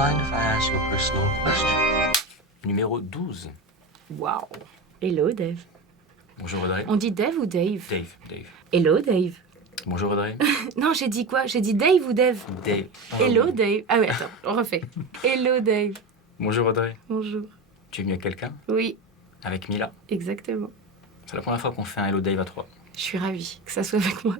mind if I ask you a personal question? Numéro 12. Waouh. Hello, Dave. Bonjour Audrey. On dit Dave ou Dave? Dave. Hello, Dave. Bonjour Audrey. Non, j'ai dit quoi? J'ai dit Dave ou Dave? Dave. Hello, Dave. Ah oui, attends, on refait. Hello, Dave. Bonjour Audrey. Bonjour. Tu es venu avec quelqu'un? Oui, Avec Mila. exactement. C'est la première fois qu'on fait un Hello Dave à 3. Je suis ravie que ça soit avec moi.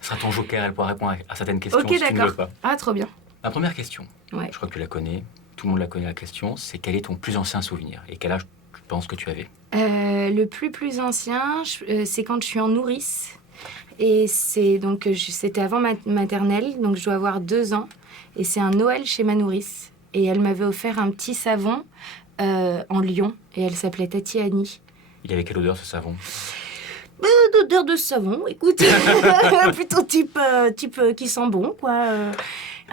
Ce sera ton joker, elle pourra répondre à certaines questions Ok, si tu ne veux d'accord. pas. Ah, trop bien. Ma première question, Ouais. je crois que tu la connais, tout le monde la connaît la question, c'est quel est ton plus ancien souvenir et quel âge tu penses que tu avais? Le plus ancien, c'est quand je suis en nourrice. Et c'est donc c'était avant ma maternelle, donc je dois avoir 2 ans. Et c'est un Noël chez ma nourrice. Et elle m'avait offert un petit savon en Lyon. Et elle s'appelait Tati Annie. Il avait quelle odeur ce savon? D'odeur de savon, écoute. Plutôt type qui sent bon, quoi.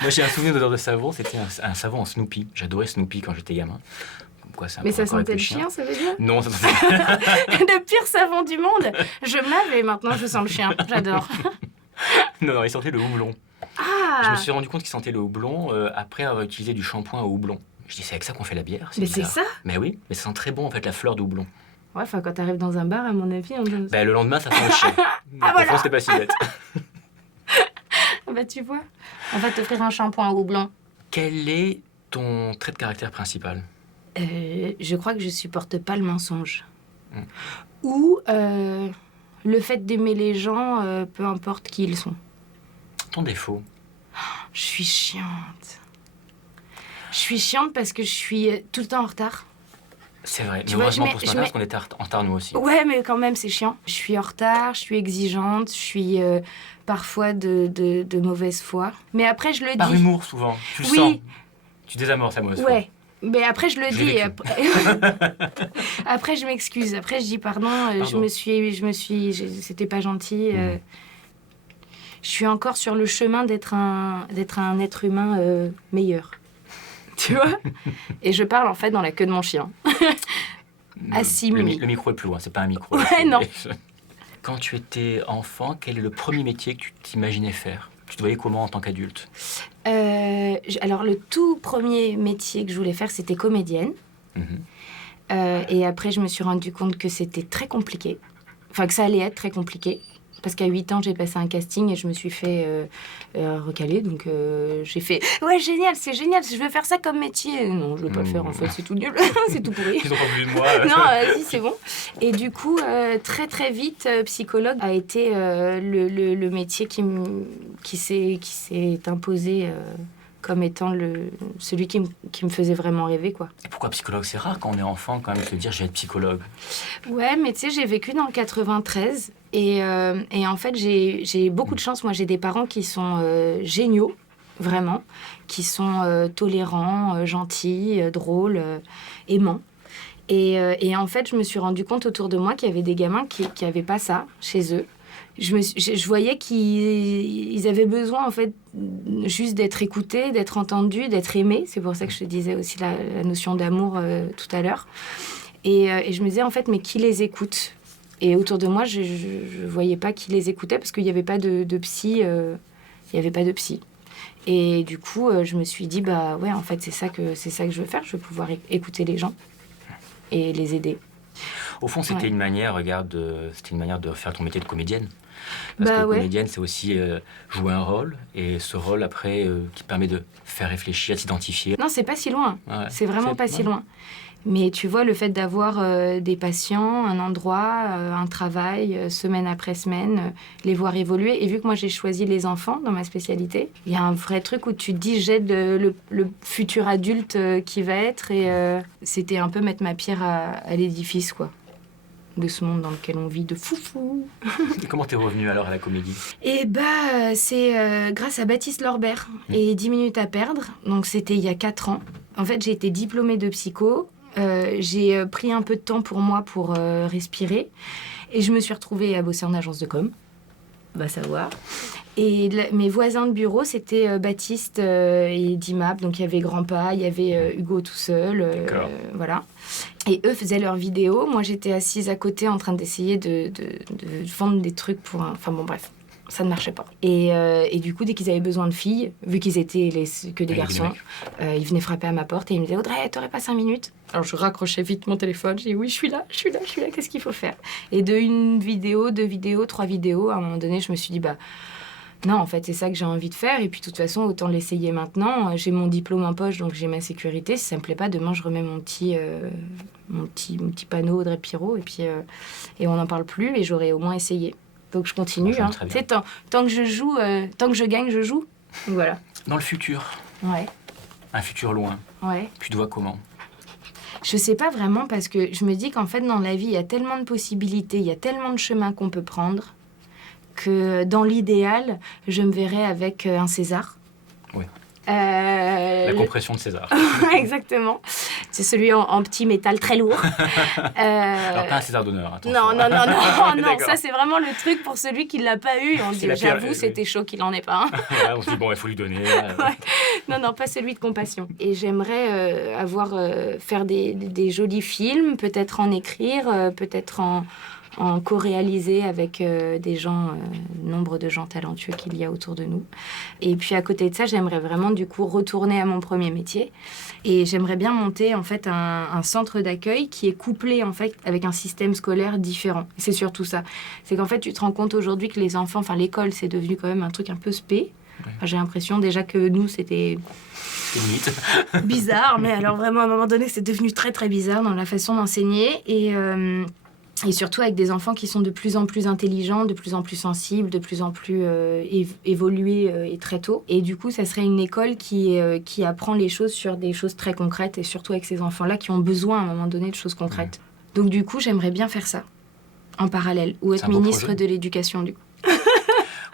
Moi j'ai un souvenir d'odeur de savon, c'était un savon en Snoopy. J'adorais Snoopy quand j'étais gamin. Comme quoi, c'est un Mais peu ça encore avec sentait le chien, ça veut dire? Non, ça sentait... Le pire savon du monde. Je me lave et maintenant je sens le chien. J'adore. non, il sentait le houblon. Ah. Je me suis rendu compte qu'il sentait le houblon après avoir utilisé du shampoing au houblon. Je dis, c'est avec ça qu'on fait la bière? Mais bizarre. c'est ça? Mais oui, mais ça sent très bon en fait, la fleur de houblon. Ouais, enfin, quand t'arrives dans un bar, à mon avis, on donne... Le lendemain, ça sent le chien. Ah, Au voilà. fond, c'était pas si bête. Ah bah, tu vois. On va t'offrir un shampoing au blanc. Quel est ton trait de caractère principal? Je crois que je supporte pas le mensonge. Mm. Ou le fait d'aimer les gens, peu importe qui ils sont. Ton défaut? Je suis chiante. Je suis chiante parce que je suis tout le temps en retard. C'est vrai, mais Tu vois, heureusement je pour ce mets- matin, parce qu'on était en retard nous aussi. Ouais, mais quand même, c'est chiant. Je suis en retard, je suis exigeante, je suis parfois de mauvaise foi. Mais après, je le Par dis. humour, souvent. Tu le Oui. sens. Tu désamorces la mauvaise foi. Ouais. Mais après, je le Je dis. l'ai Et vécu. après, je m'excuse. Après, je dis pardon. Pardon. C'était pas gentil. Je suis encore sur le chemin d'être un être humain meilleur. Tu vois? Et je parle en fait dans la queue de mon chien. Assis, Mimi. Le micro est plus loin, c'est pas un micro. Ouais, non. Quand tu étais enfant, quel est le premier métier que tu t'imaginais faire? Tu te voyais comment en tant qu'adulte? Alors, le tout premier métier que je voulais faire, c'était comédienne. Mhm. Et après, je me suis rendu compte que c'était très compliqué. Enfin, que ça allait être très compliqué. Parce qu'à 8 ans, j'ai passé un casting et je me suis fait recaler. Donc, j'ai fait « Ouais, génial, c'est génial, je veux faire ça comme métier. » Non, je veux pas le faire, en fait, c'est tout nul. C'est tout pourri. Ils ont pas voulu de moi. Non, vas-y, c'est bon. Et du coup, très très vite, psychologue a été le métier qui s'est imposé comme étant celui qui me faisait vraiment rêver, quoi. Et pourquoi psychologue? C'est rare quand on est enfant quand même de se dire je vais être psychologue. Ouais, mais tu sais, j'ai vécu dans le 93 et en fait, j'ai beaucoup de chance. Moi, j'ai des parents qui sont géniaux, vraiment, qui sont tolérants, gentils, drôles, aimants. Et en fait, je me suis rendu compte autour de moi qu'il y avait des gamins qui n'avaient pas ça chez eux. Je voyais qu'ils avaient besoin, en fait, juste d'être écoutés, d'être entendus, d'être aimés. C'est pour ça que je te disais aussi la notion d'amour tout à l'heure. Et je me disais, en fait, mais qui les écoute? Et autour de moi, je voyais pas qui les écoutait parce qu'il n'y avait pas de psy. Il n'y avait pas de psy. Et du coup, je me suis dit, bah ouais, en fait, c'est ça que je veux faire. Je veux pouvoir écouter les gens et les aider. Au fond, c'était Ouais. une manière, c'était une manière de faire ton métier de comédienne. Parce Bah que ouais. comédienne, c'est aussi jouer un rôle, et ce rôle, après, qui permet de faire réfléchir, de s'identifier. Non, c'est pas si loin. Ouais. C'est vraiment pas si ouais. loin. Mais tu vois, le fait d'avoir des patients, un endroit, un travail, semaine après semaine, les voir évoluer. Et vu que moi, j'ai choisi les enfants dans ma spécialité, il y a un vrai truc où tu te dis, j'aide le futur adulte qui va être. Et c'était un peu mettre ma pierre à l'édifice, quoi, de ce monde dans lequel on vit de foufou. Et comment t'es revenu alors à la comédie? Et bah, c'est grâce à Baptiste Lorbert et 10 minutes à perdre. Donc, c'était il y a 4 ans. En fait, j'ai été diplômée de psycho. J'ai pris un peu de temps pour moi pour respirer. Et je me suis retrouvée à bosser en agence de com. Va savoir. Et mes voisins de bureau, c'était Baptiste et Dimap. Donc, il y avait Grandpa, il y avait Hugo tout seul. D'accord. Voilà. Et eux faisaient leurs vidéos. Moi, j'étais assise à côté en train d'essayer de vendre des trucs pour un... Enfin bon, bref. ça ne marchait pas. Et du coup, dès qu'ils avaient besoin de filles, vu qu'ils étaient que des garçons, ils venaient frapper à ma porte et ils me disaient « Audrey, t'aurais pas 5 minutes ?» Alors je raccrochais vite mon téléphone, j'ai dit « Oui, je suis là, qu'est-ce qu'il faut faire ?» Et de 1 vidéo, 2 vidéos, 3 vidéos, à un moment donné, je me suis dit « Bah non, en fait, c'est ça que j'ai envie de faire. Et puis de toute façon, autant l'essayer maintenant. J'ai mon diplôme en poche, donc j'ai ma sécurité. Si ça me plaît pas, demain, je remets mon petit panneau Audrey Pirot et on n'en parle plus et j'aurai au moins essayé. Donc je continue. Hein. Tu sais, tant que je joue, tant que je gagne, je joue. Donc, voilà. Dans le futur, Ouais. un futur loin, Ouais. tu te vois comment? Je sais pas vraiment parce que je me dis qu'en fait, dans la vie, il y a tellement de possibilités, il y a tellement de chemins qu'on peut prendre que dans l'idéal, je me verrais avec un César. Oui. La compression de César. Exactement. C'est celui en petit métal très lourd. Alors pas un César d'honneur, attention. Non, ça c'est vraiment le truc pour celui qui l'a pas eu. On dit, j'avoue, c'était chaud qu'il en ait pas un. Voilà, on se dit, bon, il faut lui donner. Ouais. Non, pas celui de compassion. Et j'aimerais faire des jolis films, peut-être en écrire, peut-être en co-réaliser avec des gens, nombre de gens talentueux qu'il y a autour de nous. Et puis à côté de ça, j'aimerais vraiment du coup retourner à mon premier métier. Et j'aimerais bien monter en fait un centre d'accueil qui est couplé en fait avec un système scolaire différent. C'est surtout ça. C'est qu'en fait, tu te rends compte aujourd'hui que les enfants, enfin l'école, c'est devenu quand même un truc un peu spé. Enfin, j'ai l'impression déjà que nous, c'était bizarre, mais alors vraiment à un moment donné, c'est devenu très très bizarre dans la façon d'enseigner. Et surtout avec des enfants qui sont de plus en plus intelligents, de plus en plus sensibles, de plus en plus évolués et très tôt. Et du coup, ça serait une école qui apprend les choses sur des choses très concrètes et surtout avec ces enfants-là qui ont besoin à un moment donné de choses concrètes. Donc du coup, j'aimerais bien faire ça en parallèle ou être ministre de l'éducation du coup.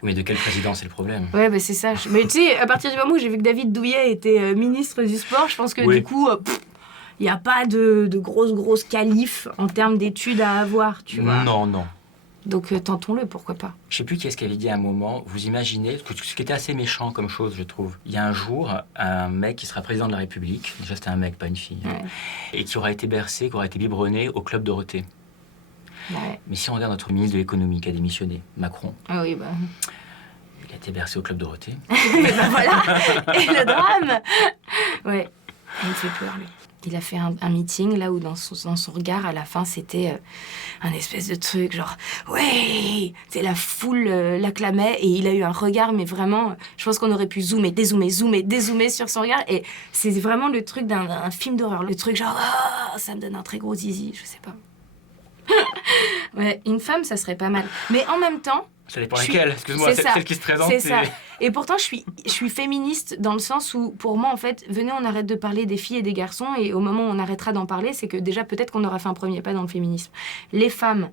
Oui, mais de quel président, c'est le problème? Ouais, bah c'est ça. Mais tu sais, à partir du moment où j'ai vu que David Douillet était ministre du sport, je pense que du coup... il n'y a pas de grosses qualifs en termes d'études à avoir, tu vois. Non. Donc tentons-le, pourquoi pas. Je sais plus qui est-ce qui avait dit à un moment, vous imaginez, ce qui était assez méchant comme chose, je trouve. Il y a un jour, un mec qui sera président de la République, déjà c'était un mec, pas une fille, et qui aura été bercé, qui aura été biberonné au Club Dorothée. Ouais. Mais si on regarde notre ministre de l'économie qui a démissionné, Macron, ah oui, bah... il a été bercé au Club Dorothée. Et ben voilà, et le drame. Ouais, il me fait peur, lui. Il a fait un meeting là où dans son regard, à la fin, c'était un espèce de truc genre « Ouais !» C'est la foule l'acclamait et il a eu un regard, mais vraiment, je pense qu'on aurait pu dézoomer sur son regard. Et c'est vraiment le truc d'un film d'horreur. Le truc genre « Oh, ça me donne un très gros zizi », je sais pas. Ouais, une femme, ça serait pas mal. Mais en même temps... Ça dépend laquelle, excuse-moi, celle qui se présente. C'est ça. Et pourtant, je suis féministe dans le sens où, pour moi, en fait, venez, on arrête de parler des filles et des garçons, et au moment où on arrêtera d'en parler, c'est que déjà, peut-être qu'on aura fait un premier pas dans le féminisme. Les femmes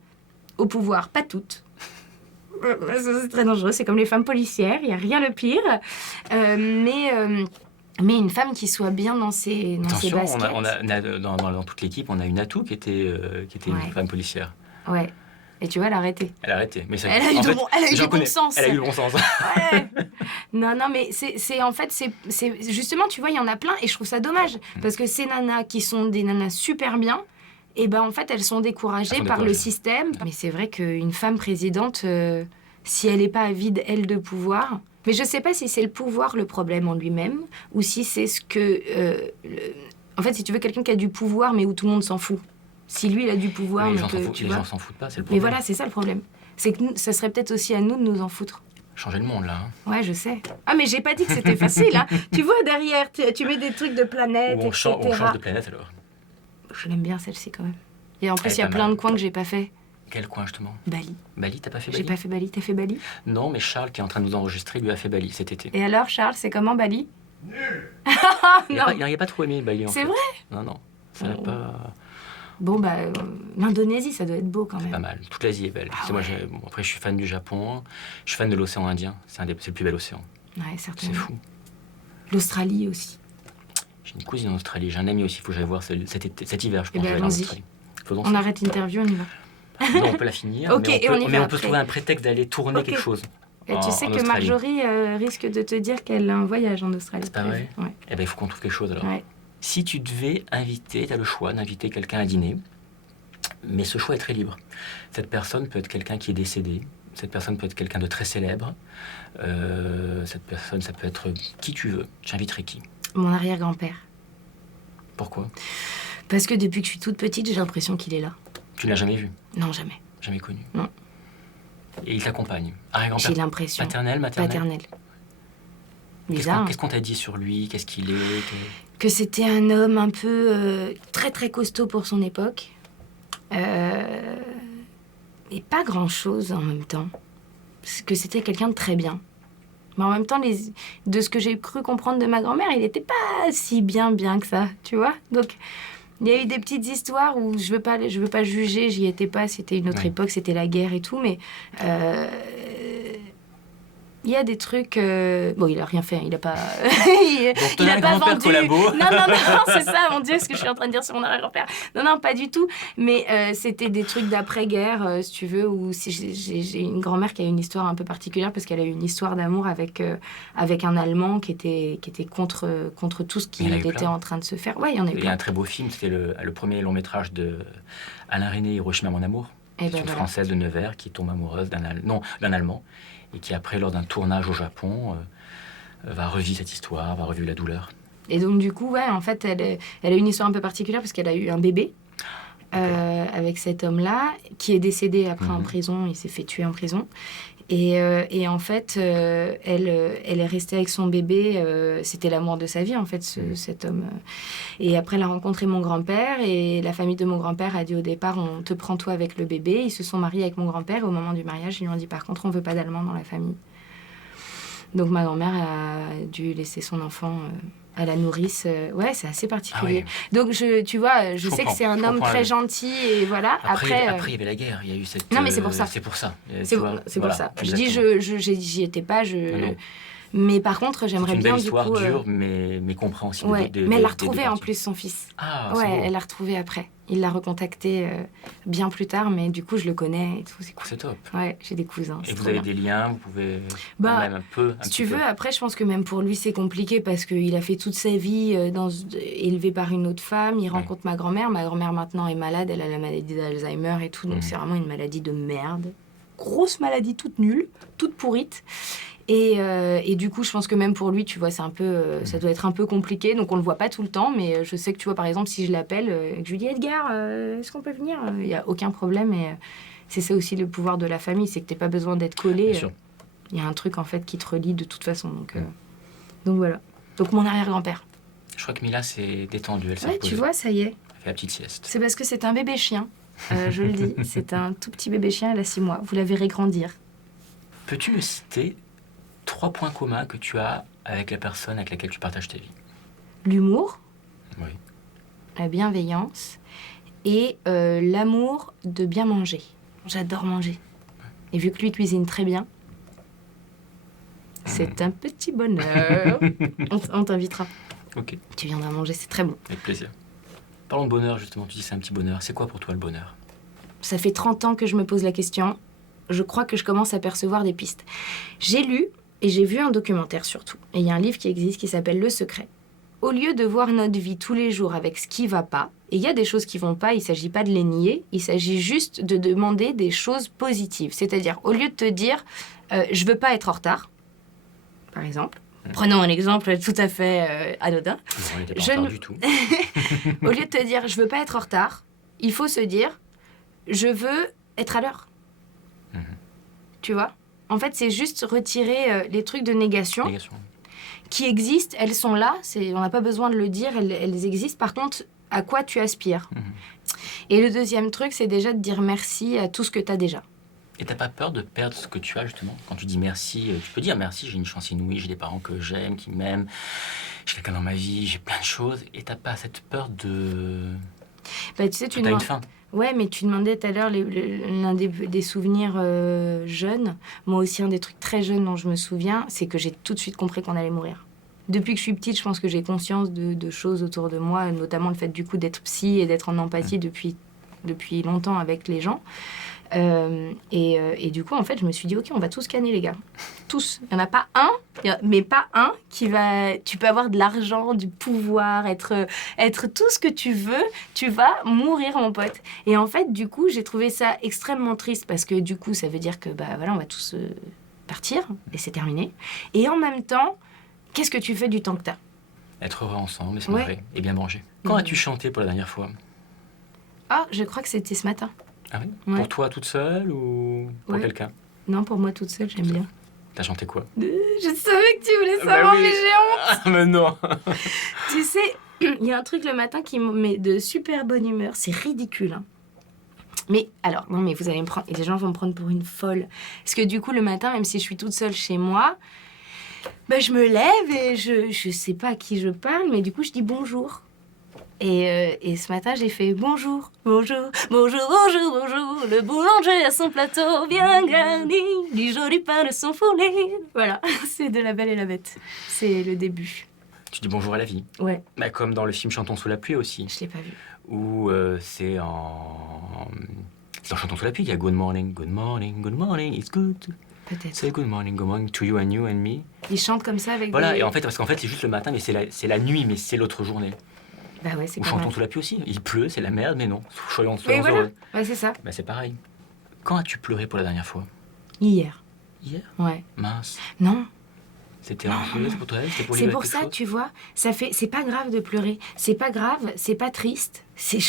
au pouvoir, pas toutes. C'est très dangereux, c'est comme les femmes policières, il n'y a rien de pire. Mais une femme qui soit bien dans ses baskets. Dans toute l'équipe, on a une atout qui était une femme policière. Ouais. Et tu vois, elle a arrêté. Elle a arrêté. Mais ça, elle a eu du bon sens. Elle a eu du bon sens. Ouais. Non, mais c'est justement, tu vois, il y en a plein et je trouve ça dommage. Parce que ces nanas qui sont des nanas super bien, et ben en fait, elles sont découragées par le système. Mais c'est vrai qu'une femme présidente, si elle n'est pas avide, elle, de pouvoir... Mais je sais pas si c'est le pouvoir le problème en lui-même, ou si c'est ce que... En fait, si tu veux quelqu'un qui a du pouvoir, mais où tout le monde s'en fout. Si lui, il a du pouvoir... Les gens s'en foutent pas, c'est le problème. Mais voilà, c'est ça le problème. C'est que ça serait peut-être aussi à nous de nous en foutre. Changer le monde, là. Ouais, je sais. Ah, mais j'ai pas dit que c'était facile, hein. Tu vois, derrière, tu mets des trucs de planète, etc. On change de planète, alors. Je l'aime bien, celle-ci, quand même. Et en plus, il y a plein de coins que j'ai pas fait. Quel coin, justement? Bali. Bali, t'as pas fait Bali? J'ai pas fait Bali. T'as fait Bali? Non, mais Charles, qui est en train de nous enregistrer, lui a fait Bali cet été. Et alors, Charles, c'est comment, Bali? Nul. Il n'y a pas trop aimé Bali, en fait. C'est vrai? Non. Ça n'a pas... Bon, l'Indonésie, ça doit être beau quand même. C'est pas mal. Toute l'Asie est belle. Ah, moi, après, je suis fan du Japon. Je suis fan de l'océan Indien. C'est le plus bel océan. Ouais, certainement. C'est fou. L'Australie aussi. J'ai une cousine en Australie. J'ai un ami aussi. Il faut que j'aille voir cet hiver, je pense. Eh ben, allons-y. On arrête l'interview, on y va. Non, on peut la finir. Ok, mais on peut trouver un prétexte d'aller tourner quelque chose. Et tu sais que Marjorie risque de te dire qu'elle a un voyage en Australie. C'est pas vrai? Ouais. Eh ben, il faut qu'on trouve quelque chose alors. Ouais. Si tu devais inviter, tu as le choix d'inviter quelqu'un à dîner, mais ce choix est très libre. Cette personne peut être quelqu'un qui est décédé, Cette personne peut être quelqu'un de très célèbre. Cette personne, ça peut être qui tu veux. J'inviterai qui? Mon arrière-grand-père. Pourquoi? Parce que depuis que je suis toute petite, j'ai l'impression qu'il est là. Tu ne l'as jamais vu? Non, jamais. Jamais connu? Non. Et il t'accompagne? Arrière-grand-père? J'ai l'impression. Paternel, maternel? Paternel. Bizarre. Qu'est-ce qu'on t'a dit sur lui? Qu'est-ce qu'il est? Que c'était un homme un peu très très costaud pour son époque. Et pas grand-chose en même temps. Parce que c'était quelqu'un de très bien. Mais en même temps, de ce que j'ai cru comprendre de ma grand-mère, il n'était pas si bien que ça, tu vois. Donc, il y a eu des petites histoires où je veux pas juger, j'y étais pas, c'était une autre époque, c'était la guerre et tout, mais il y a des trucs... Bon, il a rien fait, il a pas... il a pas vendu... Collabo. Non, c'est ça, mon Dieu, ce que je suis en train de dire sur mon arrière-grand-père. Non, pas du tout. Mais c'était des trucs d'après-guerre, si tu veux, où j'ai une grand-mère qui a une histoire un peu particulière parce qu'elle a eu une histoire d'amour avec un Allemand qui était contre tout ce qui était en train de se faire. Ouais, il y en a eu plein. Il y a un très beau film, c'était le premier long-métrage de Alain Resnais, Hiroshima, mon amour. C'est une Française de Nevers qui tombe amoureuse d'un Allemand. Et qui après, lors d'un tournage au Japon, va revivre cette histoire, va revivre la douleur. Et donc du coup, en fait, elle a une histoire un peu particulière parce qu'elle a eu un bébé avec cet homme-là, qui est décédé après en prison, il s'est fait tuer en prison. Et en fait, elle est restée avec son bébé, c'était l'amour de sa vie, en fait, cet homme. Et après, elle a rencontré mon grand-père, et la famille de mon grand-père a dit au départ, on te prend toi avec le bébé. Ils se sont mariés avec mon grand-père, et au moment du mariage, ils lui ont dit, par contre, on veut pas d'Allemands dans la famille. Donc ma grand-mère a dû laisser son enfant à la nourrice. Ouais, c'est assez particulier. Ah oui. Donc, tu vois, je sais que c'est un homme très gentil, et voilà. Après, il y avait la guerre, il y a eu cette... Non, mais c'est pour ça. C'est pour ça. C'est pour ça. Je dis, j'y étais pas, non. Mais par contre, j'aimerais bien, du coup... C'est une belle histoire dure, mais compréhensible. Ouais, mais elle l'a retrouvé en plus, son fils. Ah, ouais, elle l'a retrouvé après. Il l'a recontacté bien plus tard, mais du coup, je le connais et tout. C'est cool. C'est top. Ouais, j'ai des cousins. Et vous avez des liens, vous pouvez... même un peu... Si tu veux, après, je pense que même pour lui, c'est compliqué parce qu'il a fait toute sa vie élevé par une autre femme. Il rencontre ma grand-mère. Ma grand-mère, maintenant, est malade. Elle a la maladie d'Alzheimer et tout. Donc, c'est vraiment une maladie de merde. Grosse maladie toute nulle, toute pourrite. Et du coup, je pense que même pour lui, tu vois, c'est un peu, ça doit être un peu compliqué. Donc, on le voit pas tout le temps. Mais je sais que, tu vois, par exemple, si je l'appelle et que je lui dis « Edgar, est-ce qu'on peut venir ?» Il n'y a aucun problème. Et c'est ça aussi le pouvoir de la famille. C'est que tu n'as pas besoin d'être collé. Bien sûr. Il y a un truc, en fait, qui te relie de toute façon. Donc voilà. Donc, mon arrière-grand-père. Je crois que Mila s'est détendue. Elle s'est reposée. Tu vois, ça y est. Elle fait la petite sieste. C'est parce que c'est un bébé chien. Je le dis. C'est un tout petit bébé chien. Elle a 6 mois. Vous la verrez grandir. Peux-tu me citer 3 points communs que tu as avec la personne avec laquelle tu partages ta vie? L'humour. Oui. La bienveillance. Et l'amour de bien manger. J'adore manger. Et vu que lui cuisine très bien, c'est un petit bonheur. On t'invitera. Ok. Tu viendras manger, c'est très bon. Avec plaisir. Parlons de bonheur, justement. Tu dis c'est un petit bonheur. C'est quoi pour toi le bonheur? Ça fait 30 ans que je me pose la question. Je crois que je commence à percevoir des pistes. J'ai lu et j'ai vu un documentaire surtout. Et il y a un livre qui existe qui s'appelle Le Secret. Au lieu de voir notre vie tous les jours avec ce qui va pas, et il y a des choses qui vont pas, il s'agit pas de les nier, il s'agit juste de demander des choses positives. C'est-à-dire, au lieu de te dire je veux pas être en retard, par exemple. Prenons un exemple tout à fait anodin. Non, il n'était pas en retard du tout. Au lieu de te dire je veux pas être en retard, il faut se dire je veux être à l'heure. Tu vois? En fait, c'est juste retirer les trucs de négation. Qui existent, elles sont là. On n'a pas besoin de le dire, elles existent. Par contre, à quoi tu aspires? Et le deuxième truc, c'est déjà de dire merci à tout ce que tu as déjà. Et t'as pas peur de perdre ce que tu as, justement? Quand tu dis merci, tu peux dire merci, j'ai une chance inouïe, j'ai des parents que j'aime, qui m'aiment, j'ai quelqu'un dans ma vie, j'ai plein de choses. Et t'as pas cette peur de... Bah, tu sais, t'as une fin. Ouais, mais tu demandais tout à l'heure l'un des souvenirs jeunes. Moi aussi, un des trucs très jeunes dont je me souviens, c'est que j'ai tout de suite compris qu'on allait mourir. Depuis que je suis petite, je pense que j'ai conscience de choses autour de moi, notamment le fait du coup d'être psy et d'être en empathie depuis longtemps avec les gens. Et du coup, en fait, je me suis dit, ok, on va tous canner, les gars. Tous. Il n'y en a pas un, mais pas un qui va... Tu peux avoir de l'argent, du pouvoir, être tout ce que tu veux, tu vas mourir, mon pote. Et en fait, du coup, j'ai trouvé ça extrêmement triste parce que du coup, ça veut dire que, bah voilà, on va tous partir et c'est terminé. Et en même temps, qu'est-ce que tu fais du temps que t'as? Être heureux ensemble et se marrer et bien manger. Quand as-tu chanté pour la dernière fois? Ah, je crois que c'était ce matin. Ah oui? Ouais. Pour toi toute seule ou pour Ouais. quelqu'un? Non, pour moi toute seule, j'aime bien. T'as chanté quoi? Je savais que tu voulais Bah savoir, oui. mais j'ai honte. Ah mais non. Tu sais, il y a un truc le matin qui me met de super bonne humeur. C'est ridicule, hein. Mais alors, non, mais vous allez me prendre... Et les gens vont me prendre pour une folle. Parce que du coup, le matin, même si je suis toute seule chez moi, bah, je me lève et je sais pas à qui je parle, mais du coup, je dis bonjour. Et ce matin, j'ai fait bonjour, bonjour, bonjour, bonjour, bonjour. Le boulanger a son plateau bien garni, du joli pain de son fournil. Voilà, c'est de La Belle et la Bête. C'est le début. Tu dis bonjour à la vie. Ouais, Bah, comme dans le film Chantons sous la pluie aussi. je l'ai pas vu. Où c'est dans Chantons sous la pluie, il y a good morning, it's good. Peut-être. Say good morning to you and me. Ils chantent comme ça avec Voilà, des... et en fait, parce qu'en fait, c'est juste le matin, mais c'est la nuit, mais c'est l'autre journée. Bah ouais, c'est Ou pas Chantons mal. sous la pluie aussi. Il pleut, c'est la merde, mais non. Soyons Mais voilà, heureux. ouais, c'est ça. Bah, c'est pareil. Quand as-tu pleuré pour la dernière fois? Hier. Hier? Ouais. Mince. Non, C'était un peu pour toi? C'était pour c'est libérer pour quelque ça, chose? tu vois, c'est pas grave de pleurer. C'est pas grave, c'est pas triste. C'est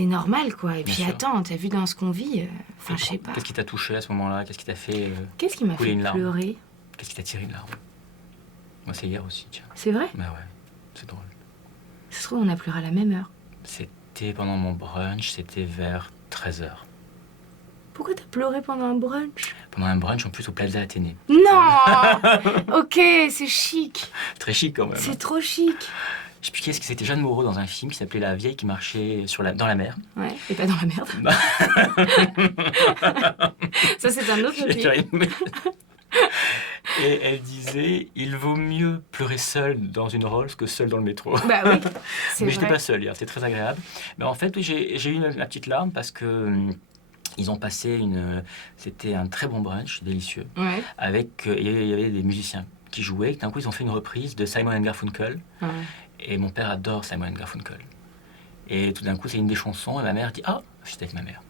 normal, quoi. Et Bien puis sûr. attends, t'as vu dans ce qu'on vit, enfin, je sais pas. Qu'est-ce qui t'a touché à ce moment-là? Qu'est-ce qui t'a fait Qu'est-ce qui m'a couler fait une larme? pleurer? Qu'est-ce qui t'a tiré une larme? Moi, c'est hier aussi, tiens. C'est vrai? Bah ouais, c'est drôle. Ça se trouve, on a pleuré à la même heure. C'était pendant mon brunch, c'était vers 13h. Pourquoi t'as pleuré pendant un brunch? Pendant un brunch, en plus, au Plaza Athénée. Non. Ok, c'est chic. Très chic, quand même. C'est trop chic. Je sais plus qu'est-ce que c'était, Jeanne Moreau dans un film qui s'appelait La vieille qui marchait dans la mer. Ouais, et pas dans la merde. Ça, c'est un autre J'ai film. rimé. Et elle disait, il vaut mieux pleurer seul dans une Rolls que seul dans le métro. Bah oui, c'est Mais j'étais vrai. pas seul hier, c'était très agréable. Mais en fait, oui, j'ai eu ma petite larme parce que ils ont passé c'était un très bon brunch, délicieux, Ouais. avec il y avait des musiciens qui jouaient. Et d'un coup, ils ont fait une reprise de Simon & Garfunkel. Ouais. Et mon père adore Simon & Garfunkel. Et tout d'un coup, c'est une des chansons. Et ma mère dit, ah, j'étais avec ma mère.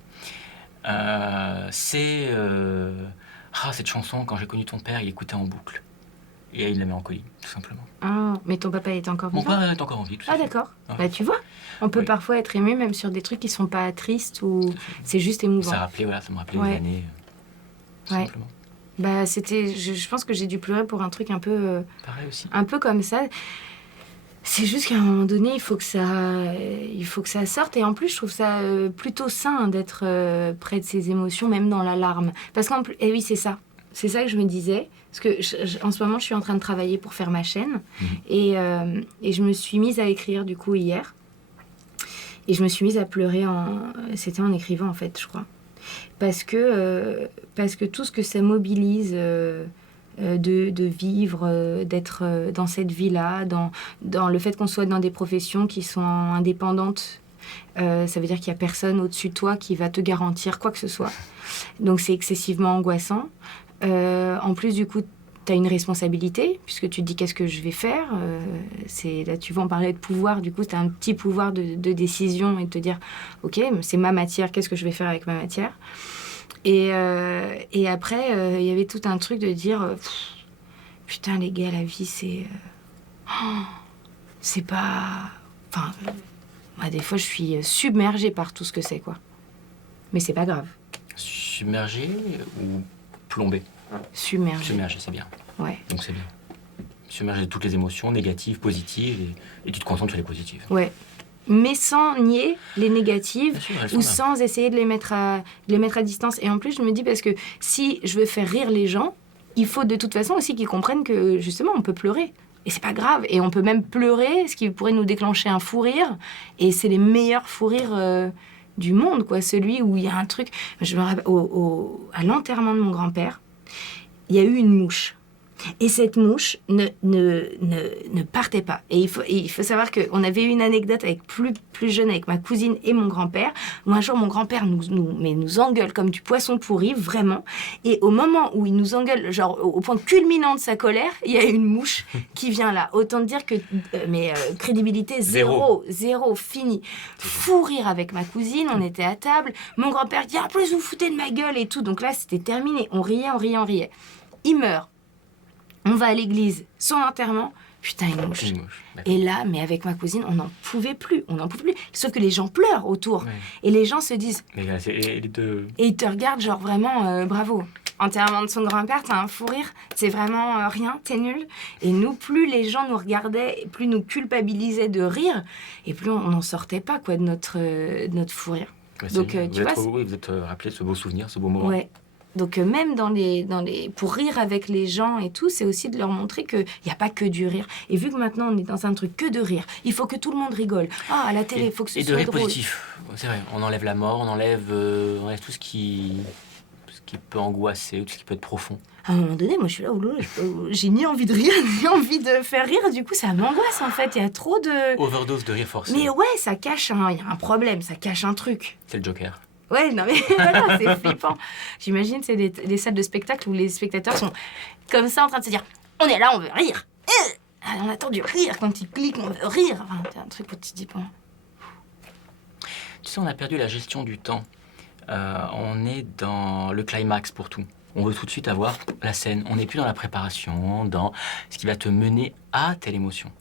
Cette chanson, quand j'ai connu ton père, il écoutait en boucle. Et il la met en colis, tout simplement. Ah, mais ton papa est encore Mon vivant? père est encore en vie, tout à Ah fait. d'accord. Ah. Bah tu vois, on peut Oui. parfois être ému même sur des trucs qui sont pas tristes ou Tout à fait. c'est juste émouvant. Ça me rappelait Ouais. des années, tout Ouais. simplement. Bah c'était, je pense que j'ai dû pleurer pour un truc un peu Pareil aussi. comme ça. C'est juste qu'à un moment donné, il faut que ça sorte. Et en plus, je trouve ça plutôt sain d'être près de ses émotions, même dans l'alarme. Parce qu'en plus, et oui, c'est ça. C'est ça que je me disais. Parce que en ce moment, je suis en train de travailler pour faire ma chaîne. Et je me suis mise à écrire, du coup, hier. Et je me suis mise à pleurer C'était en écrivant, en fait, je crois. Parce que tout ce que ça mobilise... de vivre, d'être dans cette vie-là, dans le fait qu'on soit dans des professions qui sont indépendantes. Ça veut dire qu'il n'y a personne au-dessus de toi qui va te garantir quoi que ce soit. Donc c'est excessivement angoissant. En plus, du coup, tu as une responsabilité, puisque tu te dis qu'est-ce que je vais faire. Là, tu vas en parler de pouvoir, du coup, tu as un petit pouvoir de décision et de te dire, ok, c'est ma matière, qu'est-ce que je vais faire avec ma matière? Et après, il y avait tout un truc de dire putain, les gars, la vie, c'est pas. Enfin, moi, des fois, je suis submergée par tout ce que c'est, quoi. Mais c'est pas grave. Submergé ou plombé? Submergée. Submergé, c'est bien. Ouais. Donc c'est bien. Submergé de toutes les émotions, négatives, positives, et tu te concentres sur les positives. Ouais. Mais sans nier les négatives Bien sûr, elles sont ou là. sans essayer de les mettre à distance. Et en plus, je me dis, parce que si je veux faire rire les gens, il faut de toute façon aussi qu'ils comprennent que, justement, on peut pleurer. Et c'est pas grave. Et on peut même pleurer, ce qui pourrait nous déclencher un fou rire. Et c'est les meilleurs fous rires du monde, quoi. Celui où il y a un truc... Je me rappelle, à l'enterrement de mon grand-père, il y a eu une mouche. Et cette mouche ne partait pas. Et il faut savoir qu'on avait eu une anecdote avec plus jeune, avec ma cousine et mon grand-père, où un jour mon grand-père nous engueule comme du poisson pourri, vraiment. Et au moment où il nous engueule, genre au point culminant de sa colère, il y a une mouche qui vient là. Autant dire que crédibilité zéro, fini. Fou rire avec ma cousine, on était à table. Mon grand-père dit « Ah, plus vous foutez de ma gueule » et tout. Donc là, c'était terminé. On riait. Il meurt. On va à l'église, son enterrement, putain, une mouche. Et là, mais avec ma cousine, on n'en pouvait plus. Sauf que les gens pleurent autour. Ouais. Et les gens se disent... Mais là, c'est les deux... Et ils te regardent genre vraiment, bravo. Enterrement de son grand-père, t'as un fou rire, c'est vraiment rien, t'es nul. Et nous, plus les gens nous regardaient, plus nous culpabilisaient de rire, et plus on n'en sortait pas quoi, de notre fou rire. Ouais, donc, vous êtes rappelé de ce beau souvenir, ce beau moment. Ouais. Donc même pour rire avec les gens et tout, c'est aussi de leur montrer qu'il n'y a pas que du rire. Et vu que maintenant on est dans un truc que de rire, il faut que tout le monde rigole. Ah, à la télé, il faut que ce soit drôle. Et de rire positif, c'est vrai. On enlève la mort, on enlève tout ce qui peut angoisser, tout ce qui peut être profond. À un moment donné, moi je suis là, j'ai ni envie de rire, ni envie de faire rire. Du coup, ça m'angoisse en fait. Il y a trop de... Overdose de rire forcé. Mais ouais, ça cache il y a un problème, ça cache un truc. C'est le Joker. Ouais, non mais voilà, c'est flippant. J'imagine c'est des salles de spectacle où les spectateurs sont comme ça en train de se dire « On est là, on veut rire !» On attend du rire quand ils cliquent, on veut rire. Enfin, c'est un truc où tu te dis « Bon... » Tu sais, on a perdu la gestion du temps. On est dans le climax pour tout. On veut tout de suite avoir la scène. On n'est plus dans la préparation, dans ce qui va te mener à telle émotion.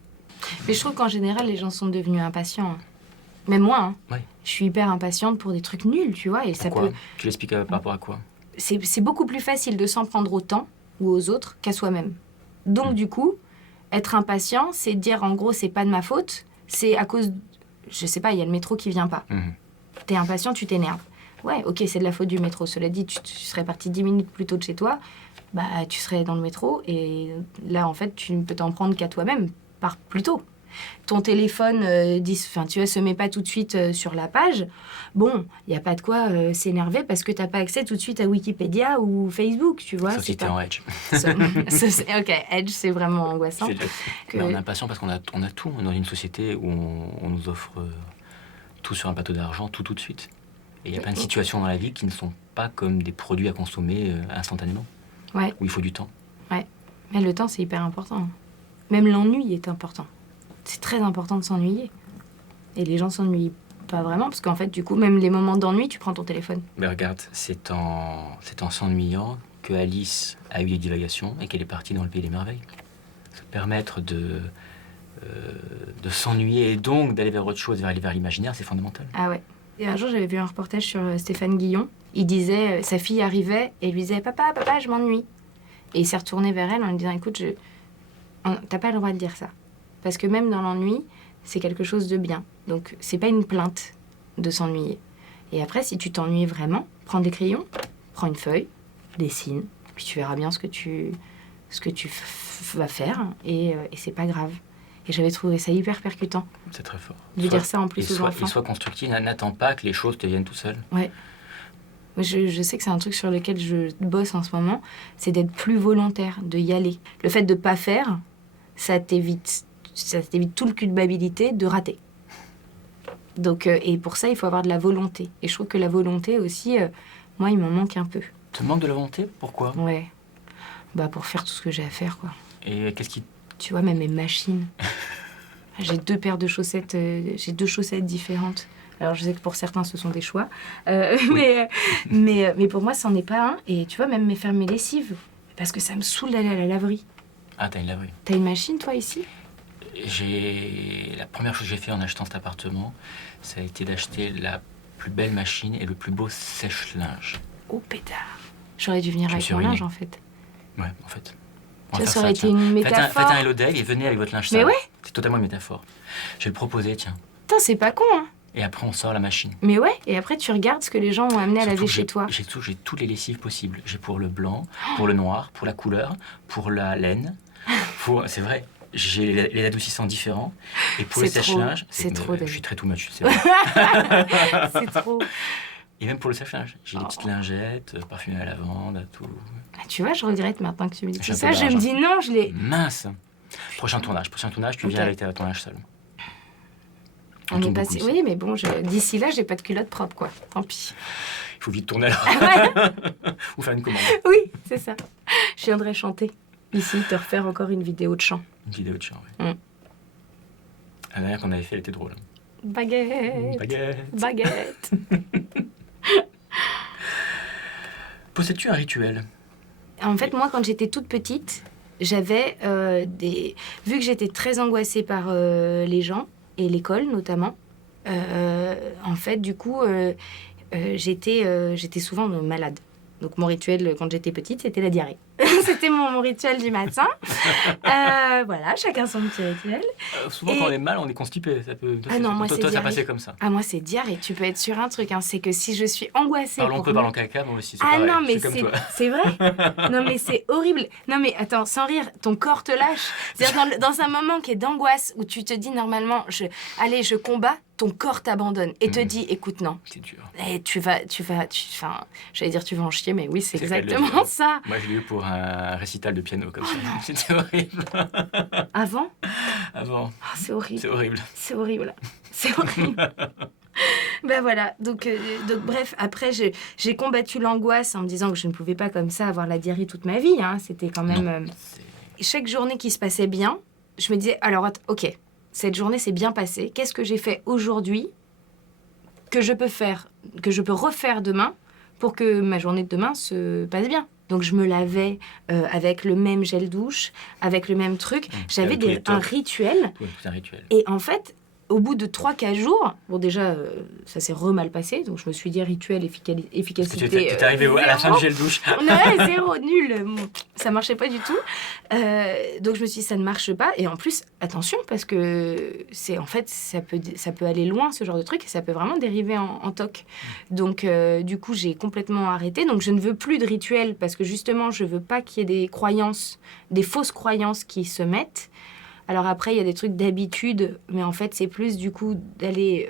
Mais je trouve qu'en général, les gens sont devenus impatients. Même moi, hein. Ouais. Je suis hyper impatiente pour des trucs nuls, tu vois. Et pourquoi ? Ça peut... Tu l'expliques par rapport à quoi ? C'est beaucoup plus facile de s'en prendre au temps ou aux autres qu'à soi-même. Donc, du coup, être impatient, c'est dire, en gros, c'est pas de ma faute. C'est à cause... Je sais pas, il y a le métro qui vient pas. T'es impatient, tu t'énerves. Ouais, ok, c'est de la faute du métro. Cela dit, tu serais parti 10 minutes plus tôt de chez toi, bah, tu serais dans le métro. Et là, en fait, tu ne peux t'en prendre qu'à toi-même, par plus tôt. Ton téléphone, tu vois, se met pas tout de suite sur la page. Bon, il n'y a pas de quoi s'énerver parce que tu n'as pas accès tout de suite à Wikipédia ou Facebook, tu vois. Sauf si t'es en Edge. Ok, Edge, c'est vraiment angoissant. Mais on est impatient parce qu'on a tout. On est dans une société où on nous offre tout sur un plateau d'argent, tout de suite. Et il y a plein de situations dans la vie qui ne sont pas comme des produits à consommer instantanément. Ouais. Où il faut du temps. Ouais. Mais le temps, c'est hyper important. Même l'ennui est important. C'est très important de s'ennuyer. Et les gens s'ennuient pas vraiment, parce qu'en fait, du coup, même les moments d'ennui, tu prends ton téléphone. Mais regarde, c'est en s'ennuyant que Alice a eu des divagations et qu'elle est partie dans le pays des merveilles. Se permettre de s'ennuyer et donc d'aller vers autre chose, vers l'imaginaire, c'est fondamental. Ah ouais. Et un jour, j'avais vu un reportage sur Stéphane Guillon. Il disait, sa fille arrivait et lui disait « Papa, je m'ennuie ». Et il s'est retourné vers elle en lui disant « Écoute, t'as pas le droit de dire ça. Parce que même dans l'ennui, c'est quelque chose de bien. Donc, c'est pas une plainte de s'ennuyer. Et après, si tu t'ennuies vraiment, prends des crayons, prends une feuille, dessine, puis tu verras bien ce que tu vas faire, et c'est pas grave. Et j'avais trouvé ça hyper percutant. C'est très fort. De dire ça en plus aux enfants. Et sois constructif, n'attends pas que les choses te viennent tout seul. Ouais. Je sais que c'est un truc sur lequel je bosse en ce moment, c'est d'être plus volontaire, de y aller. Le fait de pas faire, ça t'évite tout le culpabilité de rater. Donc, et pour ça, il faut avoir de la volonté. Et je trouve que la volonté aussi, moi, il m'en manque un peu. Tu manques de la volonté ? Pourquoi ? Ouais. Bah, pour faire tout ce que j'ai à faire, quoi. Et qu'est-ce qui... Tu vois, même mes machines. J'ai 2 paires de chaussettes, j'ai 2 chaussettes différentes. Alors, je sais que pour certains, ce sont des choix. Oui. mais pour moi, c'en est pas un. Et tu vois, même faire mes lessives. Parce que ça me saoule d'aller à la laverie. Ah, t'as une laverie. T'as une machine, toi, ici ? La première chose que j'ai fait en achetant cet appartement, ça a été d'acheter la plus belle machine et le plus beau sèche-linge. Oh, pétard. J'aurais dû venir avec mon linge, en fait. Ouais, en fait. Ça aurait été une métaphore. Faites un Hello Day et venez avec votre linge sale. Mais ouais. C'est totalement une métaphore. Je vais le proposer, tiens. Putain, c'est pas con, hein. Et après, on sort la machine. Mais ouais, et après, tu regardes ce que les gens ont amené à laver chez toi. J'ai toutes les lessives possibles. J'ai pour le blanc, pour le noir, pour la couleur, pour la laine. C'est vrai. J'ai les adoucissants différents. Et pour le sèche-linge... C'est trop, je suis très too much, c'est vrai. C'est trop. Et même pour le sèche-linge. J'ai des petites lingettes parfumées à la lavande, tout. Ah, tu vois, je regrette maintenant que tu me dis J'ai tout un peu ça. Je me d'argent. dis non, je l'ai. Mince. Prochain tournage, tu viens Ok. avec ton linge sale. On est tourne passé. beaucoup ici. Oui, mais bon, d'ici là, j'ai pas de culotte propre, quoi. Tant pis. Il faut vite tourner là. Ou faire une commande. Oui, c'est ça. Je viendrai chanter ici, te refaire encore une vidéo de chant. Une vidéo de chant, oui. La dernière qu'on avait fait, elle était drôle. Baguette. Baguette. Baguette. Possèdes-tu un rituel? En fait, moi, quand j'étais toute petite, j'avais des... Vu que j'étais très angoissée par les gens, et l'école notamment, en fait, du coup, j'étais souvent malade. Donc mon rituel, quand j'étais petite, c'était la diarrhée. C'était mon rituel du matin. Voilà, chacun son petit rituel. Souvent, Et- quand on est mal, on est constipé. Ça peut... Ah non, moi, toi, c'est ça diarrhée. passait comme ça. Ah, moi, c'est diarrhée. Tu peux être sur un truc, hein, c'est que si je suis angoissée... Parlons pour peu, me- parlons caca, moi aussi. C'est Ah pareil. non, Je mais suis comme toi. c'est vrai. Non, mais c'est horrible. Non, mais attends, sans rire, ton corps te lâche. C'est-à-dire, dans un moment qui est d'angoisse, où tu te dis normalement, allez, je combats, ton corps t'abandonne et te dit, écoute, non. C'est dur. Et enfin, j'allais dire, tu vas en chier, mais oui, c'est C'est le cas de le exactement dire. ça. Moi, je l'ai eu pour un récital de piano comme ça. C'était horrible. Avant, Avant. ah, c'est horrible. C'est horrible. C'est horrible. C'est horrible. Ben voilà, donc bref, après j'ai combattu l'angoisse en me disant que je ne pouvais pas comme ça avoir la diarrhée toute ma vie, hein. C'était quand même... chaque journée qui se passait bien, je me disais, alors ok, cette journée s'est bien passée, qu'est-ce que j'ai fait aujourd'hui que je peux refaire demain pour que ma journée de demain se passe bien. Donc je me lavais avec le même gel douche, avec le même truc, j'avais avec tous les un tocs. rituel. Oui, c'est un rituel. Et en fait, au bout de 3-4 jours, bon déjà, ça s'est mal passé, donc je me suis dit rituel, Parce que efficacité... tu es arrivé à la fin du gel douche. Ouais, zéro, nul, ça marchait pas du tout. Donc je me suis dit, ça ne marche pas. Et en plus, attention, parce que en fait, ça peut aller loin, ce genre de truc, et ça peut vraiment dériver en toc. Donc du coup, j'ai complètement arrêté. Donc je ne veux plus de rituel, parce que justement, je veux pas qu'il y ait des croyances, des fausses croyances qui se mettent. Alors après, il y a des trucs d'habitude, mais en fait, c'est plus du coup d'aller,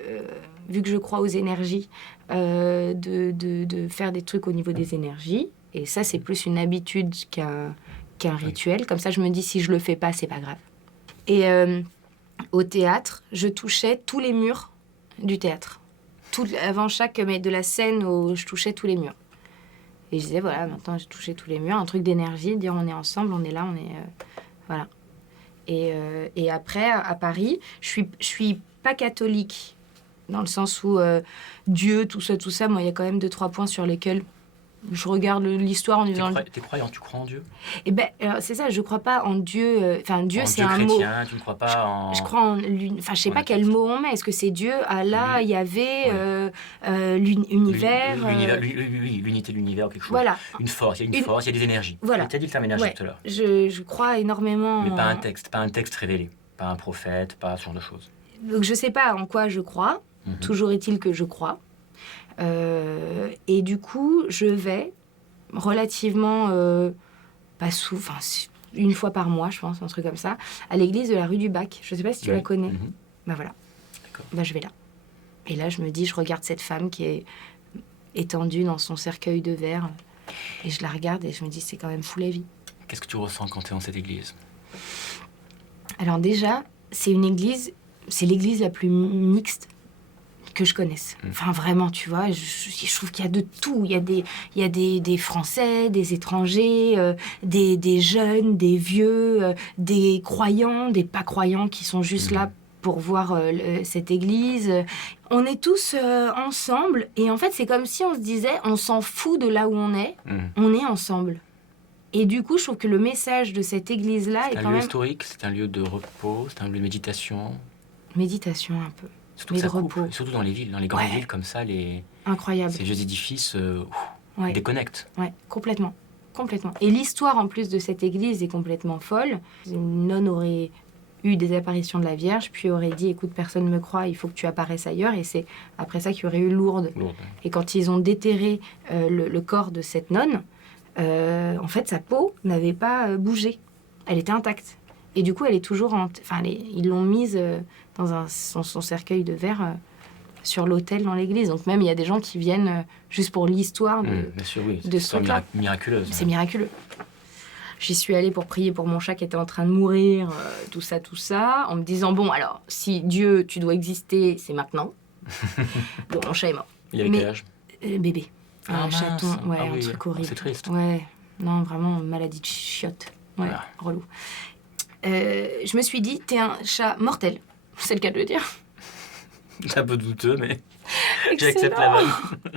vu que je crois aux énergies, de faire des trucs au niveau des énergies. Et ça, c'est plus une habitude qu'un rituel. Comme ça, je me dis, si je le fais pas, c'est pas grave. Et au théâtre, je touchais tous les murs du théâtre. Avant chaque de la scène, je touchais tous les murs. Et je disais, voilà, maintenant, j'ai touché tous les murs. Un truc d'énergie, dire on est ensemble, on est là, on est... voilà. Et après, à Paris, je suis pas catholique, dans le sens où Dieu, tout ça, moi, il y a quand même 2-3 points sur lesquels je regarde l'histoire en disant... T'es croyant, tu crois en Dieu? Eh ben, alors, c'est ça, je crois pas en Dieu... Enfin, Dieu, En c'est Dieu un mot... chrétien, tu ne crois pas en... Je crois en... Enfin, je sais En pas le quel texte. mot on met. Est-ce que c'est Dieu, Allah, Oui. Yahvé, l'univers L'unité de l'univers, quelque chose. Voilà. Une force, il y a une force, il y a des énergies. Voilà. Tu as dit le terme énergie Ouais. tout à l'heure. Je crois énormément... Mais en- pas un texte révélé. Pas un prophète, pas ce genre de choses. Donc je sais pas en quoi je crois, Mhm. toujours est-il que je crois. Et du coup, je vais relativement, une fois par mois, je pense, un truc comme ça, à l'église de la rue du Bac. Je sais pas si tu Oui. la connais. Mhm. Bah voilà. D'accord. Bah je vais là. Et là, je me dis, je regarde cette femme qui est étendue dans son cercueil de verre. Et je la regarde et je me dis, c'est quand même fou la vie. Qu'est-ce que tu ressens quand tu es dans cette église? Alors déjà, c'est l'église la plus mixte que je connaisse. Enfin, vraiment, tu vois, je trouve qu'il y a de tout. Il y a des Français, des étrangers, des jeunes, des vieux, des croyants, des pas croyants qui sont juste là pour voir cette église. On est tous ensemble et en fait, c'est comme si on se disait, on s'en fout de là où on est ensemble. Et du coup, je trouve que le message de cette église-là est C'est un quand lieu même historique, c'est un lieu de repos, c'est un lieu de méditation. méditation un peu. Surtout Mais que ça de coupe. repos. Surtout dans les villes, dans les grandes Ouais. villes comme ça, Incroyable. ces vieux édifices Ouais. déconnectent. Ouais, complètement. Complètement. Et l'histoire, en plus de cette église, est complètement folle. Une nonne aurait eu des apparitions de la Vierge, puis aurait dit, écoute, personne ne me croit, il faut que tu apparaisses ailleurs. Et c'est après ça qu'il y aurait eu Lourdes. Lourdes. Et quand ils ont déterré le corps de cette nonne, en fait, sa peau n'avait pas bougé. Elle était intacte. Et du coup, elle est toujours... ils l'ont mise dans son cercueil de verre sur l'autel dans l'église. Donc même, il y a des gens qui viennent juste pour l'histoire Bien sûr, oui. de ce truc-là. Miraculeuse. C'est miraculeux. J'y suis allée pour prier pour mon chat qui était en train de mourir, tout ça, en me disant, bon, alors, si Dieu, tu dois exister, c'est maintenant. Bon, mon chat est mort. Il avait quel âge? Bébé. Ah, Un chaton, mince. ouais, Ah un oui. truc horrible. C'est triste. Ouais, non, vraiment, maladie de chiotte. Ouais, Ah. relou. Je me suis dit, t'es un chat mortel. C'est le cas de le dire. C'est un peu douteux, mais Excellent. j'accepte la vanne.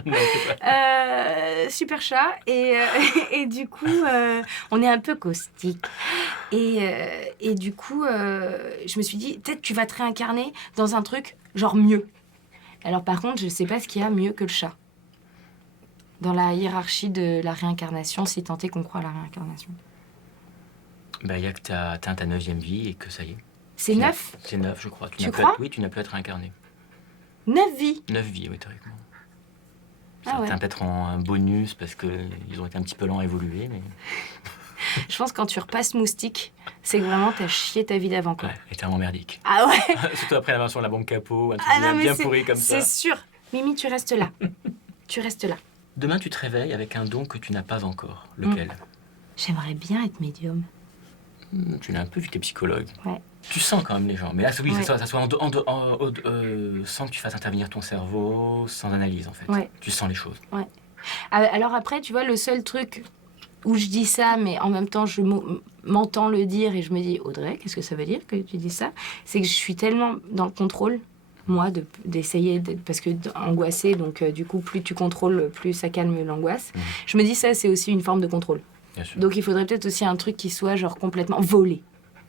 Non, c'est pas- Super chat. Et du coup, on est un peu caustique. Et du coup, je me suis dit, peut-être tu vas te réincarner dans un truc genre mieux. Alors par contre, je sais pas ce qu'il y a mieux que le chat. Dans la hiérarchie de la réincarnation, si tant est qu'on croit à la réincarnation. Bah, il y a que tu as atteint ta 9e vie et que ça y est. C'est 9 C'est 9, je crois. Tu n'as crois Oui, tu n'as plus à être réincarné. 9 vies. 9 vies, oui, théoriquement. Ah ouais. Certains peut-être en un bonus parce qu'ils ont été un petit peu lents à évoluer, mais... Je pense que quand tu repasses moustique, c'est que vraiment t'as chié ta vie d'avant, quoi. Ouais, et tellement merdique. Ah ouais. Surtout après l'invention de la bombe capot, un truc Ah non, mais bien c'est- pourri comme ça. C'est sûr. Mimi, tu restes là. Tu restes là. Demain, tu te réveilles avec un don que tu n'as pas encore. Lequel J'aimerais bien être médium. Tu l'as un peu vu, t'es psychologue. Ouais. Tu sens quand même les gens. Mais là, oui, Ouais. ça soit sans que tu fasses intervenir ton cerveau, sans analyse en fait. Ouais. Tu sens les choses. Alors après, tu vois, le seul truc où je dis ça, mais en même temps, je m'entends le dire et je me dis, Audrey, qu'est-ce que ça veut dire que tu dis ça? C'est que je suis tellement dans le contrôle, moi, d'essayer, parce que angoissée, donc du coup, plus tu contrôles, plus ça calme l'angoisse. Mhm. Je me dis, ça, c'est aussi une forme de contrôle. Bien sûr. Donc il faudrait peut-être aussi un truc qui soit genre complètement volé.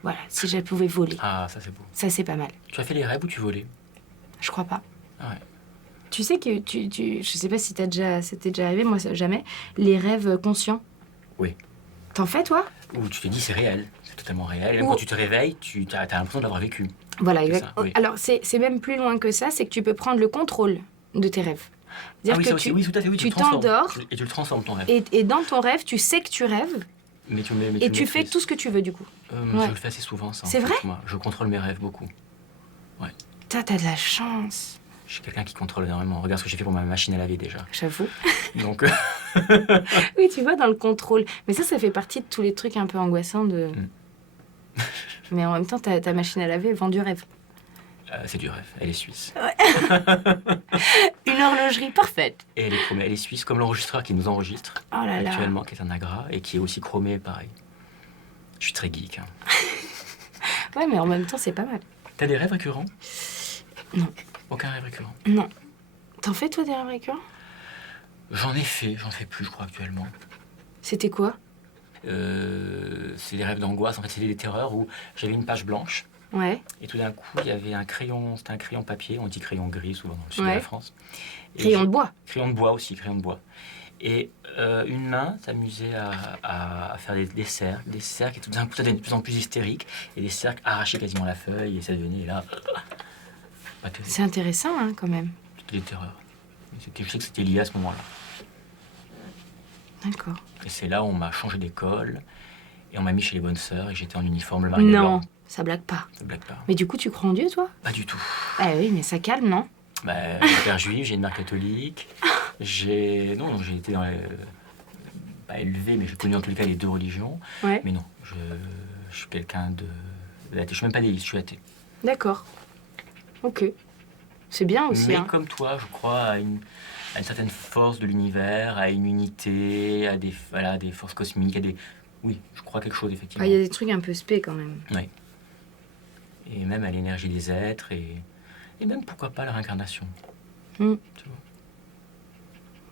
Voilà, si je pouvais voler. Ah, ça c'est beau. Ça, c'est pas mal. Tu as fait les rêves où tu volais? Je crois pas. Ah ouais. Tu sais que je sais pas si c'était déjà arrivé, moi ça, jamais, les rêves conscients. Oui. T'en fais toi? Où tu te dis c'est réel, c'est totalement réel. Et même Ou- quand tu te réveilles, tu as l'impression de l'avoir vécu. Voilà, C'est exact. ça, oui. Alors c'est même plus loin que ça, c'est que tu peux prendre le contrôle de tes rêves. C'est-à-dire Ah oui, que ça aussi, oui, tout à fait, oui, tu le transformes. t'endors. Et tu le transformes ton rêve. Et dans ton rêve, tu sais que tu rêves Mais et le tu fais maîtrises. tout ce que tu veux du coup. Je Ouais. le fais assez souvent ça. en C'est fait, vrai moi. Je contrôle mes rêves beaucoup. T'as de la chance, Je suis quelqu'un qui contrôle énormément. Regarde ce que j'ai fait pour ma machine à laver déjà. j'avoue. Donc, Oui, tu vois, dans le contrôle. Mais ça fait partie de tous les trucs un peu angoissants de... Mais en même temps, ta machine à laver vend du rêve. c'est du rêve. Elle est suisse. Une horlogerie parfaite. Et elle est chromée. Elle est suisse comme l'enregistreur qui nous enregistre Oh là là. actuellement, qui est un Agra et qui est aussi chromé, pareil. Je suis très geek. Hein. Ouais, mais en même temps, c'est pas mal. T'as des rêves récurrents? Non. Aucun rêve récurrent. Non. T'en fais, toi, des rêves récurrents? J'en ai fait, j'en fais plus, je crois, actuellement. C'était quoi? C'est des rêves d'angoisse. En fait, c'est des terreurs où j'avais une page blanche Ouais. et tout d'un coup, il y avait un crayon. C'était un crayon papier. On dit crayon gris souvent dans le sud de Ouais. la France. Et Crayon de bois. Crayon de bois aussi, crayon de bois. Et une main s'amusait à faire des cercles, et tout d'un coup ça devenait de plus en plus hystérique, et des cercles arrachaient quasiment la feuille, et ça devenait là... Pas terrible. C'est intéressant, hein, quand même. C'était des terreurs. Je sais que c'était lié à ce moment-là. D'accord. Et c'est là où on m'a changé d'école, et on m'a mis chez les bonnes sœurs, et j'étais en uniforme le marine Non, blanc. ça blague pas. Ça blague pas. Mais du coup, tu crois en Dieu, toi? Pas du tout. Ah oui, mais ça calme, non? Bah, j'ai un père juif, j'ai une mère catholique, j'ai été dans les... pas élevé, mais j'ai connu en tous les cas les deux religions. Ouais. Mais non, je suis quelqu'un de athée. Je suis même pas déiste, je suis athée. D'accord. Ok. C'est bien aussi, Mais hein. comme toi, je crois à une certaine force de l'univers, à une unité, à des forces cosmiques, Oui, je crois à quelque chose, effectivement. Ah, il y a des trucs un peu spé, quand même. Oui. Et même à l'énergie des êtres, et même, pourquoi pas, la réincarnation. Mm. Tu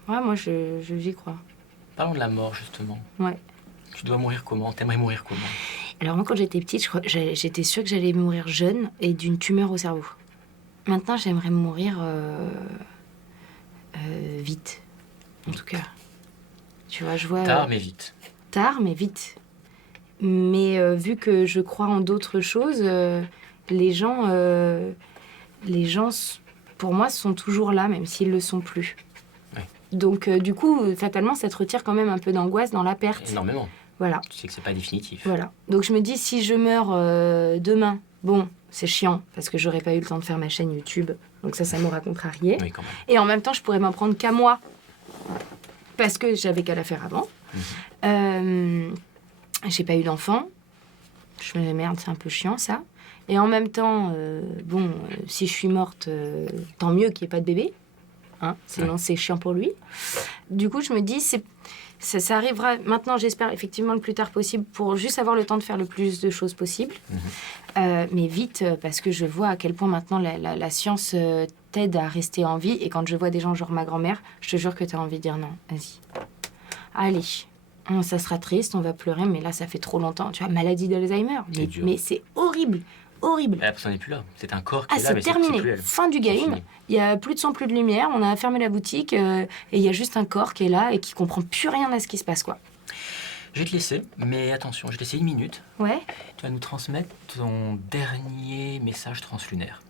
vois. Ouais, moi, j'y crois. Parlons de la mort, justement. Ouais. Tu dois mourir comment? T'aimerais mourir comment? Alors moi, quand j'étais petite, j'étais sûre que j'allais mourir jeune et d'une tumeur au cerveau. Maintenant, j'aimerais mourir vite, en tout cas. Tu vois, je vois... Tard, mais vite. Tard, mais vite. Mais vu que je crois en d'autres choses, les gens, pour moi, sont toujours là, même s'ils ne le sont plus. Ouais. Donc, du coup, fatalement, ça te retire quand même un peu d'angoisse dans la perte. Énormément. Voilà. Tu sais que c'est pas définitif. Voilà. Donc je me dis, si je meurs demain, bon, c'est chiant, parce que j'aurais pas eu le temps de faire ma chaîne YouTube Donc ça m'aura contrariée. Oui, quand même. Et en même temps, je pourrais m'en prendre qu'à moi. Parce que j'avais qu'à la faire avant. J'ai pas eu d'enfant. Je me dis, merde, c'est un peu chiant, ça. Et en même temps, si je suis morte, tant mieux qu'il n'y ait pas de bébé. Hein, sinon, c'est chiant pour lui. Du coup, je me dis, ça arrivera maintenant, j'espère, effectivement, le plus tard possible pour juste avoir le temps de faire le plus de choses possible. Mais vite, parce que je vois à quel point maintenant la science t'aide à rester en vie. Et quand je vois des gens genre ma grand-mère, je te jure que tu as envie de dire non, vas-y. Allez, ça sera triste, on va pleurer, mais là, ça fait trop longtemps. Tu vois, maladie d'Alzheimer. Mais c'est horrible. Horrible. La personne n'est plus là. C'est un corps qui est là, c'est mais terminé. c'est plus elle. Fin du game. Il y a plus de son, plus de lumière. On a fermé la boutique et il y a juste un corps qui est là et qui comprend plus rien à ce qui se passe, quoi. Je vais te laisser, mais attention, je vais te laisser 1 minute. Ouais. Tu vas nous transmettre ton dernier message translunaire.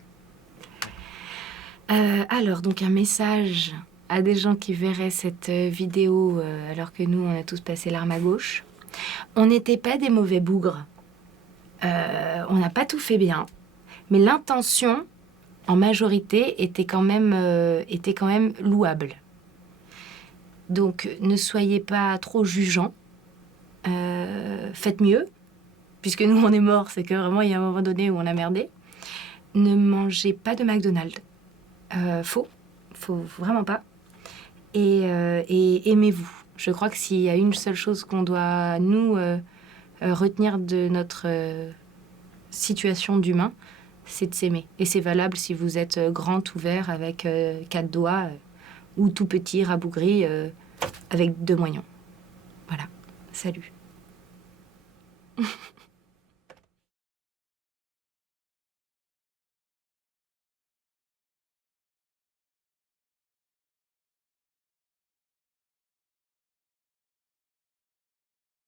Alors, donc un message à des gens qui verraient cette vidéo alors que nous, on a tous passé l'arme à gauche. On n'était pas des mauvais bougres. On n'a pas tout fait bien, mais l'intention, en majorité, était quand même louable. Donc, ne soyez pas trop jugeants. Faites mieux, puisque nous, on est morts, c'est que vraiment, il y a un moment donné où on a merdé. Ne mangez pas de McDonald's. Faut vraiment pas. Et aimez-vous. Je crois que s'il y a une seule chose qu'on doit, nous... retenir de notre situation d'humain, c'est de s'aimer. Et c'est valable si vous êtes grand, ouvert, avec 4 doigts, ou tout petit, rabougri, avec 2 moignons. Voilà. Salut.